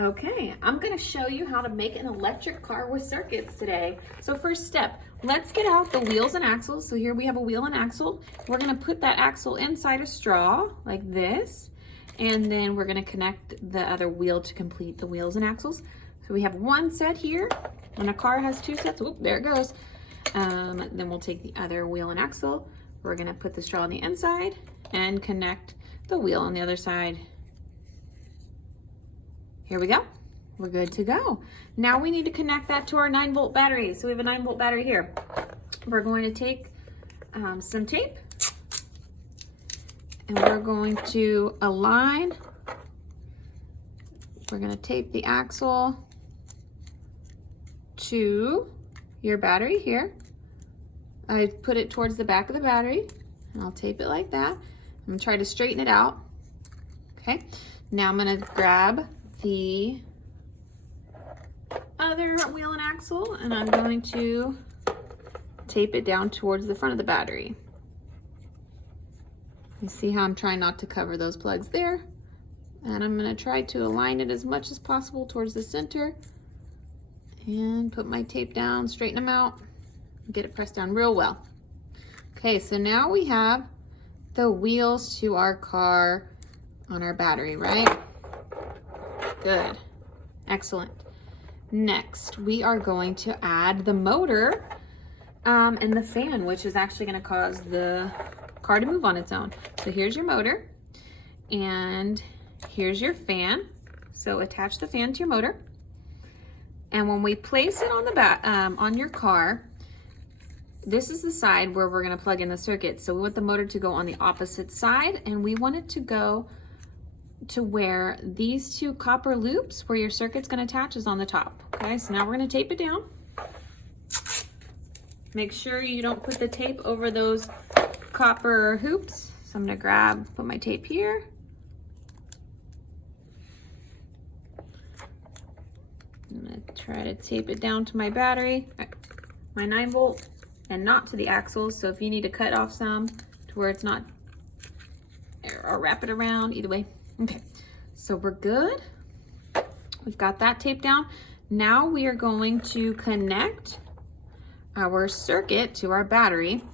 Okay, I'm gonna show you how to make an electric car with circuits today. So first step, let's get out the wheels and axles. So here we have a wheel and axle. We're gonna put that axle inside a straw like this, and then we're gonna connect the other wheel to complete the wheels and axles. So we have one set here, and a car has two sets. Oop, there it goes. Then we'll take the other wheel and axle. We're gonna put the straw on the inside and connect the wheel on the other side. Here we go. We're good to go. Now we need to connect that to our 9-volt battery. So we have a 9-volt battery here. We're going to take some tape and we're going to align. We're going to tape the axle to your battery here. I put it towards the back of the battery and I'll tape it like that. I'm going to try to straighten it out. Okay. Now I'm going to grab the other wheel and axle and I'm going to tape it down towards the front of the battery. You see how I'm trying not to cover those plugs there, and I'm going to try to align it as much as possible towards the center and put my tape down, straighten them out, get it pressed down real well. Okay, so now we have the wheels to our car on our battery, right? Good. Excellent. Next, we are going to add the motor and the fan, which is actually going to cause the car to move on its own. So here's your motor and here's your fan. So attach the fan to your motor. And when we place it on the back on your car, this is the side where we're going to plug in the circuit. So we want the motor to go on the opposite side, and we want it to go to where these two copper loops where your circuit's going to attach is on the top. Okay, so now we're going to tape it down. Make sure you don't put the tape over those copper hoops. So I'm going to put my tape here. I'm going to try to tape it down to my battery, my 9-volt, and not to the axles. So if you need to cut off some to where it's not, or wrap it around, either way. Okay, so we're good. We've got that taped down. Now we are going to connect our circuit to our battery.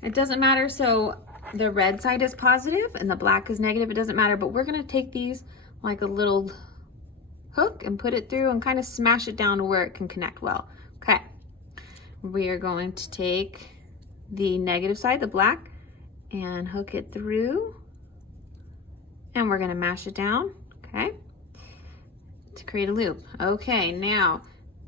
It doesn't matter, so the red side is positive and the black is negative, it doesn't matter, but we're gonna take these like a little hook and put it through and kind of smash it down to where it can connect well. Okay, we are going to take the negative side, the black, and hook it through. And we're gonna mash it down, okay, to create a loop. Okay, now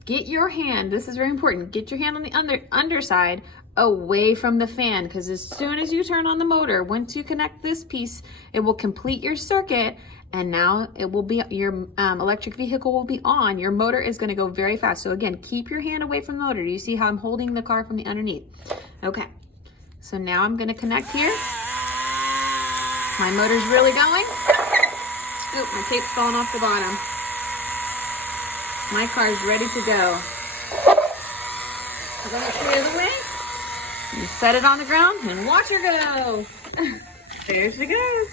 get your hand, this is very important, get your hand on the underside away from the fan, because as soon as you turn on the motor, once you connect this piece, it will complete your circuit, and now it will be, your electric vehicle will be on. Your motor is gonna go very fast. So again, keep your hand away from the motor. Do you see how I'm holding the car from the underneath? Okay, so now I'm gonna connect here. My motor's really going. Oop, my tape's falling off the bottom. My car's ready to go. I'm gonna clear the way. You set it on the ground and watch her go. There she goes.